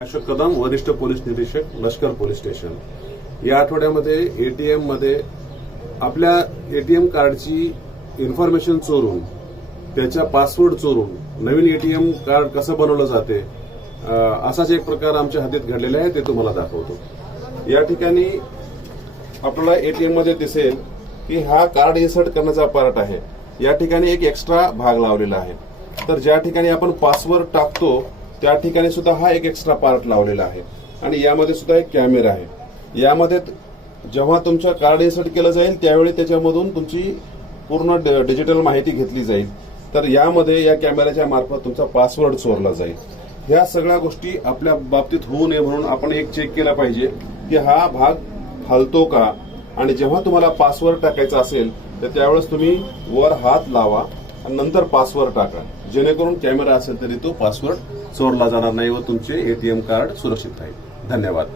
अशोक कदम, वरिष्ठ पोलीस निरीक्षक, लष्कर पोलीस स्टेशन। या आठवड्यामध्ये एटीएम मध्ये आपल्या एटीएम कार्डची इन्फॉर्मेशन चोरून, त्याचा पासवर्ड चोरून नवीन एटीएम कार्ड कसं बनवलं जाते असाच एक प्रकार आमच्या हातीत घडलेला आहे, ते तुम्हाला दाखवतो। या ठिकाणी आपल्याला एटीएम मध्ये दिसेल की हा कार्ड इन्सर्ट करण्याचा पार्ट आहे। या ठिकाणी एक एक्स्ट्रा भाग लावलेला आहे, तर ज्या ठिकाणी आपण पासवर्ड टाकतो त्या ठिकाणी सुद्धा हा एक एक्स्ट्रा पार्ट लावलेला आहे आणि यामध्ये सुद्धा एक कॅमेरा आहे। यामध्ये जेव्हा तुमचं कार्ड इन्सर्ट केलं जाईल त्यावेळी त्याच्यामधून तुमची पूर्ण डिजिटल माहिती घेतली जाईल, तर यामध्ये या कॅमेऱ्याच्या मार्फत तुमचा पासवर्ड चोरला जाईल। ह्या सगळ्या गोष्टी आपल्या बाबतीत होऊ नये म्हणून आपण एक चेक केला पाहिजे की हा भाग हलतो का, आणि जेव्हा तुम्हाला पासवर्ड टाकायचा असेल तर त्यावेळेस तुम्ही वर हात लावा आणि नंतर पासवर्ड टाका, जेणेकरून कॅमेरा असेल तरी तो पासवर्ड चोरला जाणार नाही व तुमचे एटीएम कार्ड सुरक्षित राहील। धन्यवाद।